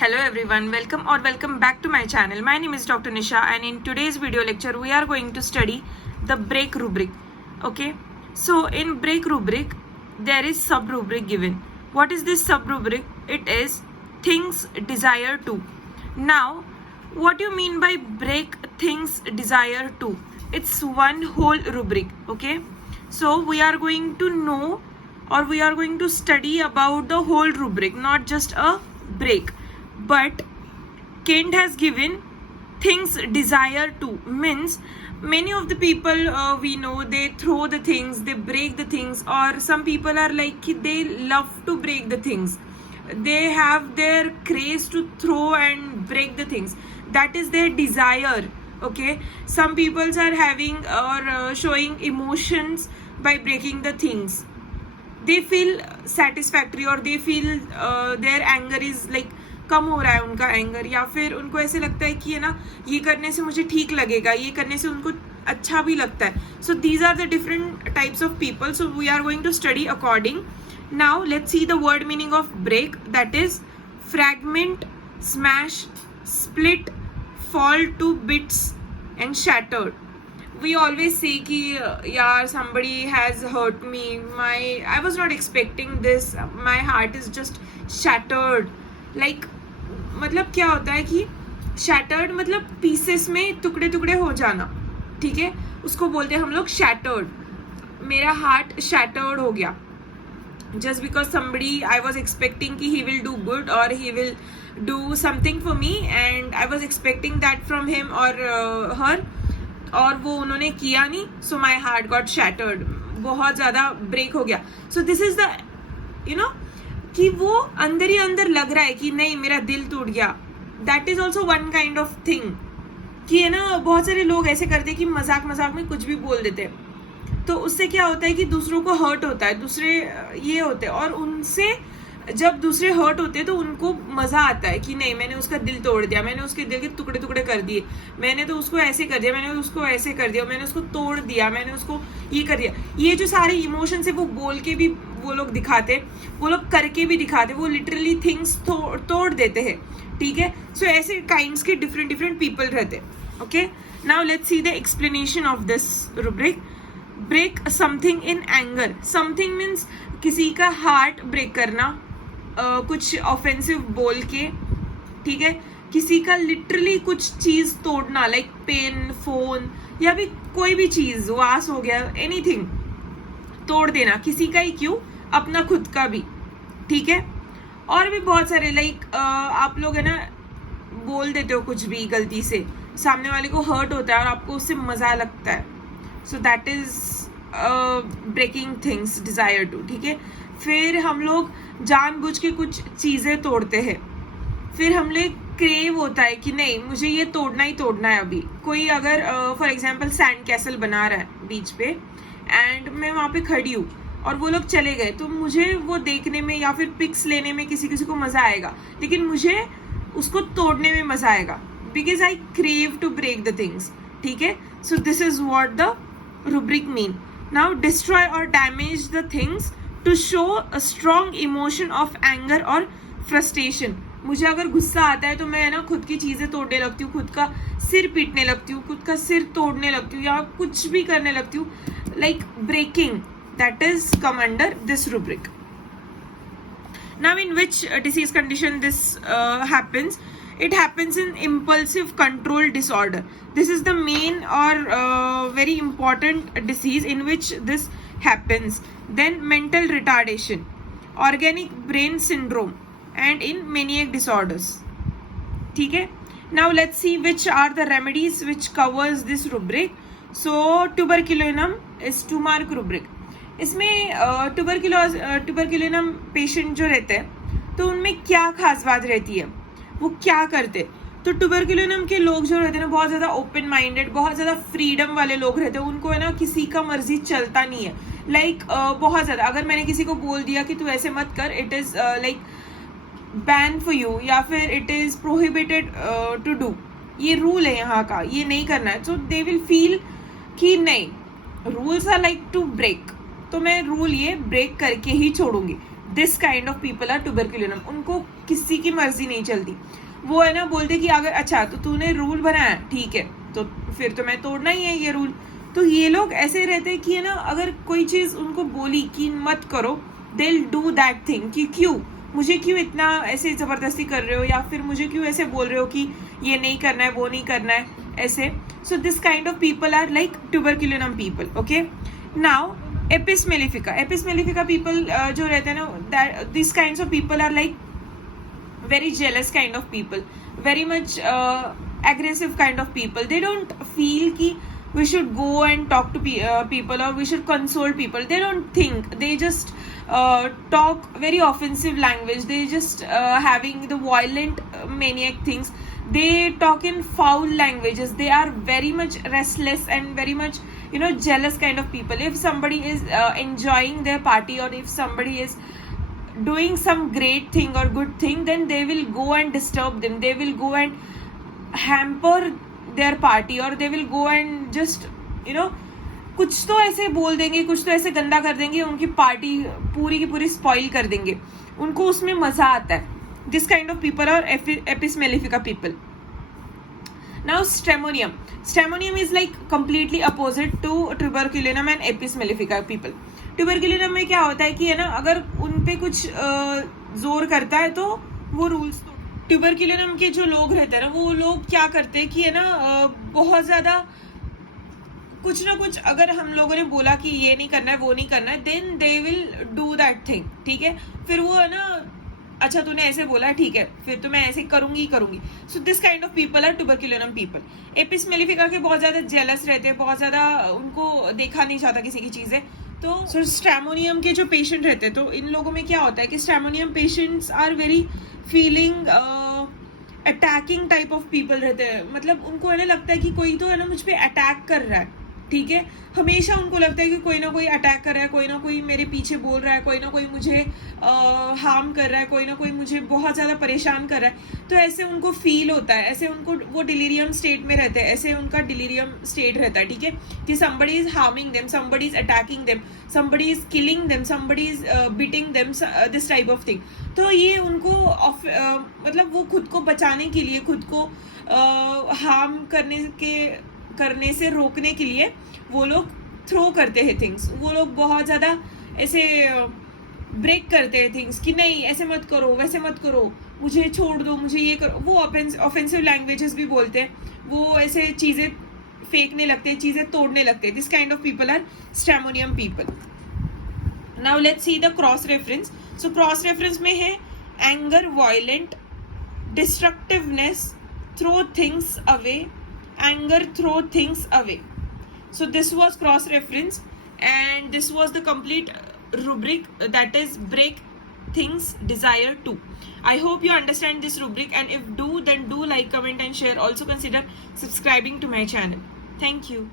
Hello everyone, welcome back to my channel. My name is Dr. Nisha and in today's video lecture we are going to study the break rubric. Okay, so in break rubric there is sub rubric given. What is this sub rubric? It is things desire to. Now what do you mean by break things desire to? It's one whole rubric. Okay, so we are going to know or we are going to study about the whole rubric, not just a break. But Kent has given things desire to, means many of the people we know, they throw the things, they break the things, or some people are like they love to break the things, they have their craze to throw and break the things. That is their desire. Okay, some people are having or showing emotions by breaking the things. They feel satisfactory or they feel their anger is like कम हो रहा है उनका anger, या फिर उनको ऐसे लगता है कि है ना ये करने से मुझे ठीक लगेगा, ये करने से उनको अच्छा भी लगता है. So these are the different types of people. So we are going to study according. Now let's see the word meaning of break. That is fragment, smash, split, fall to bits and shattered. We always say कि यार somebody has hurt me, I was not expecting this, my heart is just shattered. Like मतलब क्या होता है कि shattered मतलब pieces में टुकड़े टुकड़े हो जाना. ठीक है, उसको बोलते हैं हम लोग shattered. मेरा heart shattered हो गया just because somebody I was expecting कि he will do good or he will do something for me and I was expecting that from him or her, और वो उन्होंने किया नहीं. So my heart got shattered. बहुत ज़्यादा break हो गया. So this is the कि वो अंदर ही अंदर लग रहा है कि नहीं मेरा दिल टूट गया. That is also one kind of thing कि है ना, बहुत सारे लोग ऐसे करते हैं कि मजाक मजाक में कुछ भी बोल देते हैं, तो उससे क्या होता है कि दूसरों को हर्ट होता है, दूसरे ये होते हैं, और उनसे जब दूसरे हर्ट होते हैं तो उनको मजा आता है कि नहीं मैंने उसका दिल तोड़ दिया, मैंने उसके दिल के टुकड़े टुकड़े कर दिए, मैंने तो उसको ऐसे कर दिया, मैंने उसको ऐसे कर दिया, मैंने उसको तोड़ दिया, मैंने उसको ये कर दिया. ये जो सारे इमोशंस है वो बोल के भी वो लोग दिखाते, वो लोग करके भी दिखाते, वो लिटरली थिंग्स तोड़ देते हैं. ठीक है, सो ऐसे काइंड्स के डिफरेंट डिफरेंट पीपल रहते. Okay, now let's see the explanation of this rubric. Break something in anger. Something means किसी का हार्ट ब्रेक करना, कुछ ऑफेंसिव बोल के. ठीक है, किसी का लिटरली कुछ चीज तोड़ना, लाइक पेन, फोन, या भी कोई भी चीज, वास हो गया, एनीथिंग तोड़ देना. किसी का ही क्यों, अपना खुद का भी. ठीक है, और भी बहुत सारे लाइक आप लोग है ना बोल देते हो कुछ भी गलती से, सामने वाले को हर्ट होता है और आपको उससे मजा लगता है. So that is breaking things desire to. ठीक है, फिर हम लोग जानबूझ के कुछ चीजें तोड़ते हैं. फिर हम लोग क्रेव होता है कि नहीं मुझे ये तोड़ना ही तोड़ना है. अभी कोई अगर फॉर एग्जांपल सैंड कैसल बना रहा है बीच पे एंड मैं वहाँ पे खड़ी हूँ और वो लोग चले गए, तो मुझे वो देखने में या फिर पिक्स लेने में किसी किसी को मजा आएगा, लेकिन मुझे उसको तोड़ने में मजा आएगा because I crave to break the things. ठीक है, so this is what the rubric mean. Now destroy और damage the things to show a strong emotion of anger और फ्रस्ट्रेशन. मुझे अगर गुस्सा आता है तो मैं ना खुद की चीजें तोड़ने लगती हूँ, खुद का सिर पीटने लगती हूँ, खुद का सिर तोड़ने लगती हूँ, या कुछ भी करने लगती हूँ, like breaking. That is come under this rubric. Now in which disease condition this happens? It happens in impulsive control disorder. This is the main or very important disease in which this happens. Then mental retardation, organic brain syndrome, and in maniac disorders. ठीक है, now let's see which are the remedies which covers this rubric. So tuberculinum is 2 mark rubric. इसमें ट्यूबरक्यूलिनम patient जो रहते हैं तो उनमें क्या खास बात रहती है, वो क्या करते. तो ट्यूबरक्यूलिनम के लोग जो रहते हैं ना बहुत ज़्यादा ओपन माइंडेड, बहुत ज़्यादा फ्रीडम वाले लोग रहते हैं. उनको है ना किसी का मर्जी चलता नहीं है. लाइक बहुत ज़्यादा अगर मैंने किसी को बोल दिया कि तू ऐसे मत कर, it is like ban for you, या फिर it is prohibited to do, ये रूल है यहाँ का, ये नहीं करना है. सो दे विल फील कि नहीं, rules are like to break, तो मैं रूल ये ब्रेक करके ही छोड़ूंगी. This kind of people are tuberculinum. उनको किसी की मर्जी नहीं चलती। वो है ना बोलते कि अगर अच्छा तो तूने रूल बनाया ठीक है तो फिर तो मैं तोड़ना ही है ये रूल। तो ये लोग ऐसे रहते हैं कि है ना अगर कोई चीज़ उनको बोली कि मत करो, दे विल डू दैट थिंग, कि क्यों मुझे क्यों इतना ऐसे ज़बरदस्ती कर रहे हो, या फिर मुझे क्यों ऐसे बोल रहे हो कि ये नहीं करना है वो नहीं करना है ऐसे। So this kind of people are like tuberculinum people. Okay, now apis mellifica people जो रहते हैं ना, that this kinds of people are like very jealous kind of people, very much aggressive kind of people. They don't feel ki we should go and talk to people or we should console people. They don't think, they just talk very offensive language. They just having the violent maniac things. They talk in foul languages. They are very much restless and very much jealous kind of people. If somebody is enjoying their party, or if somebody is doing some great thing or good thing, then they will go and disturb them. They will go and hamper their party, or they will go and just कुछ तो ऐसे बोल देंगे, कुछ तो ऐसे गंदा कर देंगे, उनकी पार्टी पूरी की पूरी स्पॉइल कर देंगे। उनको उसमें मजा आता है। This kind of people are apis mellifica people. Now Stramonium is like completely opposite to tuberculinum and apis mellifica people. Tuberculinum में क्या होता है कि है ना अगर उन पे कुछ जोर करता है तो वो रूल्स। ट्यूबरकुलिनम के जो लोग रहते हैं ना, वो लोग क्या करते हैं कि है ना बहुत ज़्यादा कुछ ना कुछ अगर हम लोगों ने बोला कि ये नहीं करना है वो नहीं करना है, then they will do that thing. ठीक है, फिर वो है ना अच्छा तूने ऐसे बोला ठीक है फिर तो मैं ऐसे करूंगी। So this kind of people are tuberculinum people. Apis mellifica के बहुत ज्यादा जेलस रहते हैं, बहुत ज्यादा उनको देखा नहीं जाता किसी की चीजें। तो स्ट्रैमोनियम के जो पेशेंट रहते हैं, तो इन लोगों में क्या होता है कि stramonium patients are very feeling attacking type of people रहते हैं। मतलब उनको है ना लगता है कि कोई तो है ना मुझ पर अटैक कर रहा है। ठीक है, हमेशा उनको लगता है कि कोई ना कोई अटैक कर रहा है, कोई ना कोई मेरे पीछे बोल रहा है, कोई ना कोई मुझे हार्म कर रहा है, कोई ना कोई मुझे बहुत ज़्यादा परेशान कर रहा है। तो ऐसे उनको फील होता है, ऐसे उनको वो डिलीरियम स्टेट में रहते हैं, ऐसे उनका डिलीरियम स्टेट रहता है। ठीक है, कि somebody is harming them, somebody is attacking them, somebody is killing them, somebody is beating them, this type of thing। तो ये उनको मतलब वो खुद को बचाने के लिए, खुद को हार्म करने से रोकने के लिए वो लोग थ्रो करते हैं थिंग्स। वो लोग बहुत ज़्यादा ऐसे ब्रेक करते हैं थिंग्स कि नहीं ऐसे मत करो, वैसे मत करो, मुझे छोड़ दो, मुझे ये करो। वो ऑफेंसिव लैंग्वेजेस भी बोलते हैं, वो ऐसे चीज़ें फेंकने लगते हैं, चीज़ें तोड़ने लगते हैं। This kind of people are stramonium people. Now let's see the cross reference. So cross reference में है anger, violent, destructiveness, throw things away, anger, throw things away. So this was cross reference, and this was the complete rubric, that is break things desire to. I hope you understand this rubric, and if do, then do like, comment and share. Also consider subscribing to my channel. Thank you.